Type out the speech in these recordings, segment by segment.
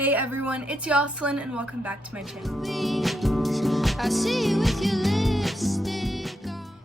Hey everyone, it's Yoselin and welcome back to my channel.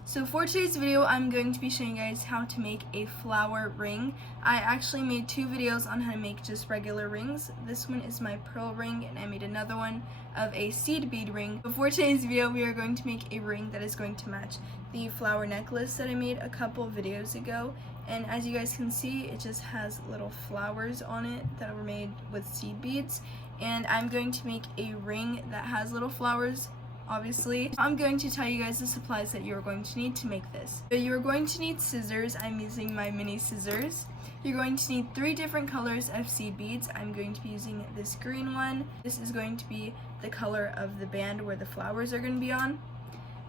So for today's video, I'm going to be showing you guys how to make a flower ring. I actually made two videos on how to make just regular rings. This one is my pearl ring and I made another one of a seed bead ring. But for today's video, we are going to make a ring that is going to match the flower necklace that I made a couple videos ago. And as you guys can see, it just has little flowers on it that were made with seed beads. And I'm going to make a ring that has little flowers, obviously. I'm going to tell you guys the supplies that you're going to need to make this. So you're going to need scissors. I'm using my mini scissors. You're going to need 3 different colors of seed beads. I'm going to be using this green one. This is going to be the color of the band where the flowers are going to be on.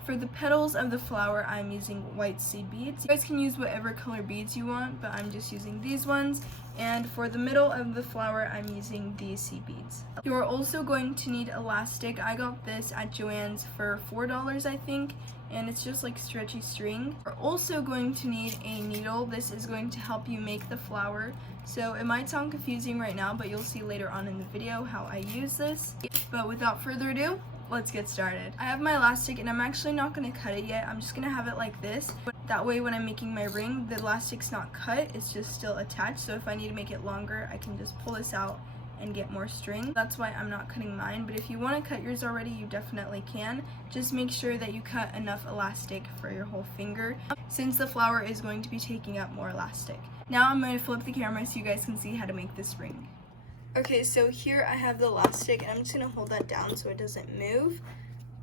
For the petals of the flower, I'm using white seed beads. You guys can use whatever color beads you want, but I'm just using these ones. And for the middle of the flower, I'm using these seed beads. You're also going to need elastic. I got this at Joann's for $4, I think, and it's just like stretchy string. You're also going to need a needle. This is going to help you make the flower. So it might sound confusing right now, but you'll see later on in the video how I use this. But without further ado, let's get started. I have my elastic and I'm actually not going to cut it yet. I'm just going to have it like this. That way when I'm making my ring, the elastic's not cut, it's just still attached. So if I need to make it longer, I can just pull this out and get more string. That's why I'm not cutting mine, but if you want to cut yours already, you definitely can. Just make sure that you cut enough elastic for your whole finger, since the flower is going to be taking up more elastic. Now I'm going to flip the camera so you guys can see how to make this ring. Okay, so here I have the elastic, and I'm just going to hold that down so it doesn't move.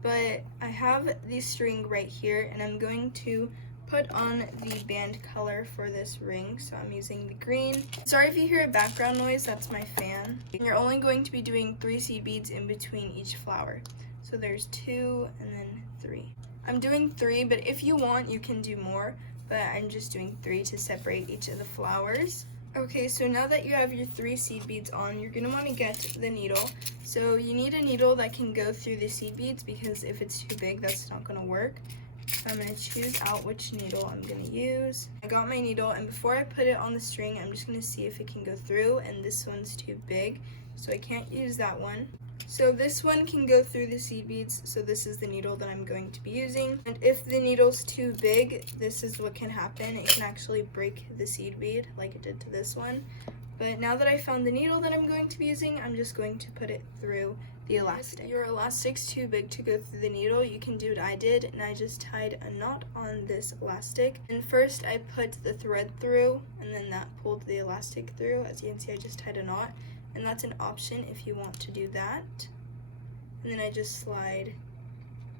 But I have the string right here, and I'm going to put on the band color for this ring. So I'm using the green. Sorry if you hear a background noise, that's my fan. And you're only going to be doing 3 seed beads in between each flower. So there's 2 and then 3. I'm doing 3, but if you want, you can do more. But I'm just doing 3 to separate each of the flowers. Okay, so now that you have your 3 seed beads on, you're going to want to get the needle. So you need a needle that can go through the seed beads, because if it's too big, that's not going to work. So I'm going to choose out which needle I'm going to use. I got my needle, and before I put it on the string, I'm just going to see if it can go through, and this one's too big, so I can't use that one. So this one can go through the seed beads, so this is the needle that I'm going to be using. And if the needle's too big, this is what can happen. It can actually break the seed bead like it did to this one. But now that I found the needle that I'm going to be using, I'm just going to put it through the elastic. If your elastic's too big to go through the needle, you can do what I did, and I just tied a knot on this elastic. And first I put the thread through, and then that pulled the elastic through. As you can see, I just tied a knot. And that's an option if you want to do that. And then I just slide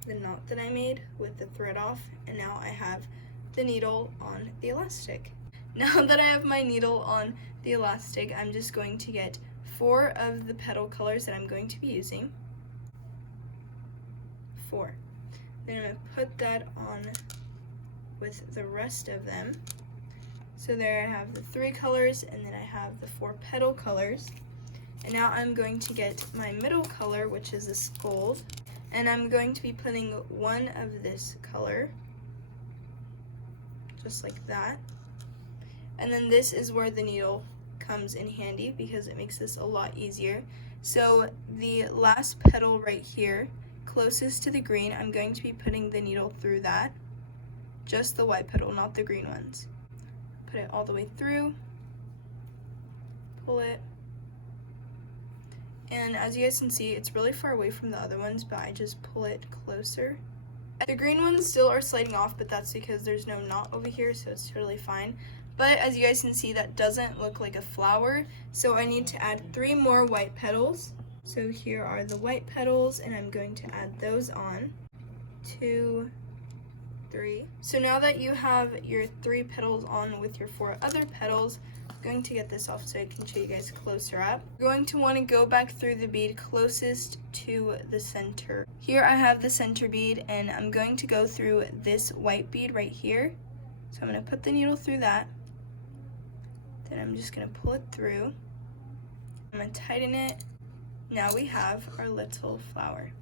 the knot that I made with the thread off, and now I have the needle on the elastic. Now that I have my needle on the elastic, I'm just going to get 4 of the petal colors that I'm going to be using. 4. Then I'm going to put that on with the rest of them. So there I have the 3 colors, and then I have the 4 petal colors. And now I'm going to get my middle color, which is this gold, and I'm going to be putting 1 of this color, just like that. And then this is where the needle comes in handy, because it makes this a lot easier. So the last petal right here, closest to the green, I'm going to be putting the needle through that. Just the white petal, not the green ones. Put it all the way through, pull it. And as you guys can see, it's really far away from the other ones, but I just pull it closer. The green ones still are sliding off, but that's because there's no knot over here, so it's totally fine. But as you guys can see, that doesn't look like a flower, so I need to add 3 more white petals. So here are the white petals, and I'm going to add those on. 2, 3. So now that you have your 3 petals on with your 4 other petals, going to get this off so I can show you guys closer up. You're going to want to go back through the bead closest to the center. Here I have the center bead, and I'm going to go through this white bead right here. So I'm going to put the needle through that. Then I'm just going to pull it through. I'm going to tighten it. Now we have our little flower.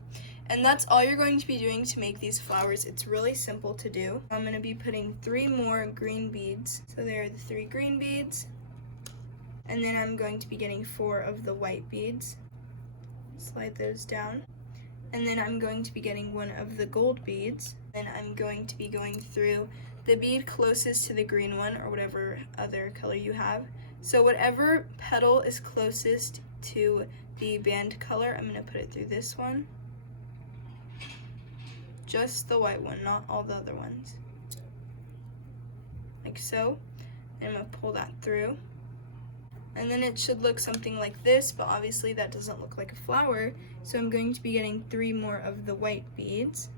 And that's all you're going to be doing to make these flowers. It's really simple to do. I'm going to be putting 3 more green beads. So there are the 3 green beads. And then I'm going to be getting 4 of the white beads. slide those down. And then I'm going to be getting one of the gold beads. Then I'm going to be going through the bead closest to the green one, or whatever other color you have. So whatever petal is closest to the band color, I'm going to put it through this one. Just the white one, not all the other ones. Like so. And I'm going to pull that through. And then it should look something like this, but obviously that doesn't look like a flower. So I'm going to be getting 3 more of the white beads.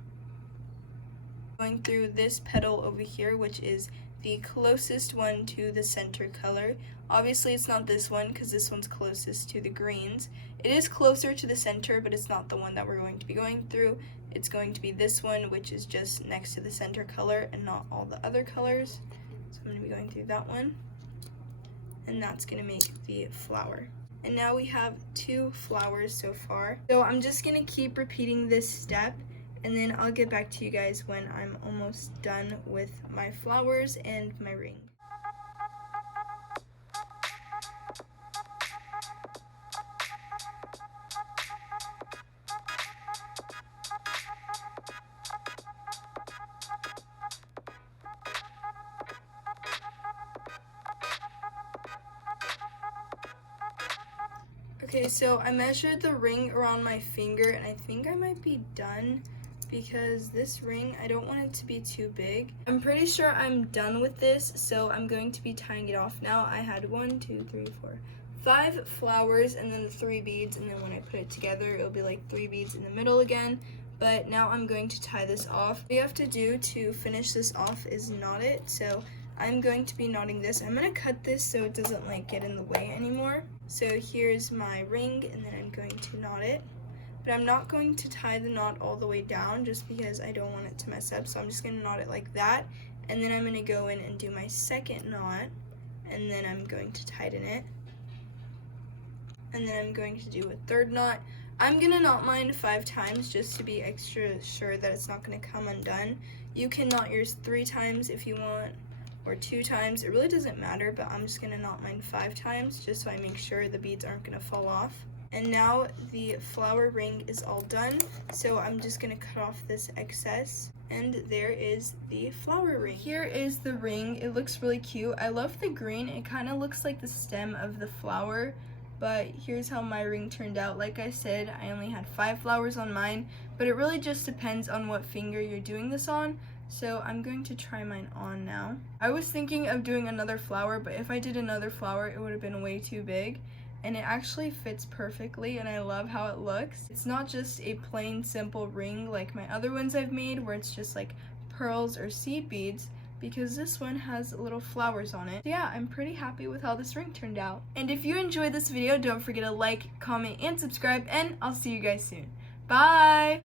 Going through this petal over here, which is the closest one to the center color. Obviously it's not this one because this one's closest to the greens. It is closer to the center, but it's not the one that we're going to be going through. It's going to be this one, which is just next to the center color and not all the other colors. So I'm going to be going through that one. And that's going to make the flower. And now we have 2 flowers so far. So I'm just going to keep repeating this step, and then I'll get back to you guys when I'm almost done with my flowers and my ring. Okay, so I measured the ring around my finger, and I think I might be done because this ring, I don't want it to be too big. I'm pretty sure I'm done with this, so I'm going to be tying it off now. I had 1, 2, 3, 4, 5 flowers and then 3 beads, and then when I put it together, it'll be like 3 beads in the middle again. But now I'm going to tie this off. What you have to do to finish this off is knot it, so I'm going to be knotting this. I'm going to cut this so it doesn't like get in the way anymore. So here's my ring, and then I'm going to knot it. But I'm not going to tie the knot all the way down just because I don't want it to mess up. So I'm just going to knot it like that. And then I'm going to go in and do my second knot. And then I'm going to tighten it. And then I'm going to do a third knot. I'm going to knot mine 5 times just to be extra sure that it's not going to come undone. You can knot yours 3 times if you want, or 2 times. It really doesn't matter, but I'm just going to knot mine 5 times just so I make sure the beads aren't going to fall off. And now the flower ring is all done, so I'm just going to cut off this excess. And there is the flower ring. Here is the ring. It looks really cute. I love the green. It kind of looks like the stem of the flower, but here's how my ring turned out. Like I said, I only had 5 flowers on mine, but it really just depends on what finger you're doing this on. So I'm going to try mine on now. I was thinking of doing another flower, but if I did another flower, it would have been way too big. And it actually fits perfectly, and I love how it looks. It's not just a plain simple ring like my other ones I've made where it's just like pearls or seed beads, because this one has little flowers on it. So yeah, I'm pretty happy with how this ring turned out. And if you enjoyed this video, don't forget to like, comment, and subscribe, and I'll see you guys soon. Bye!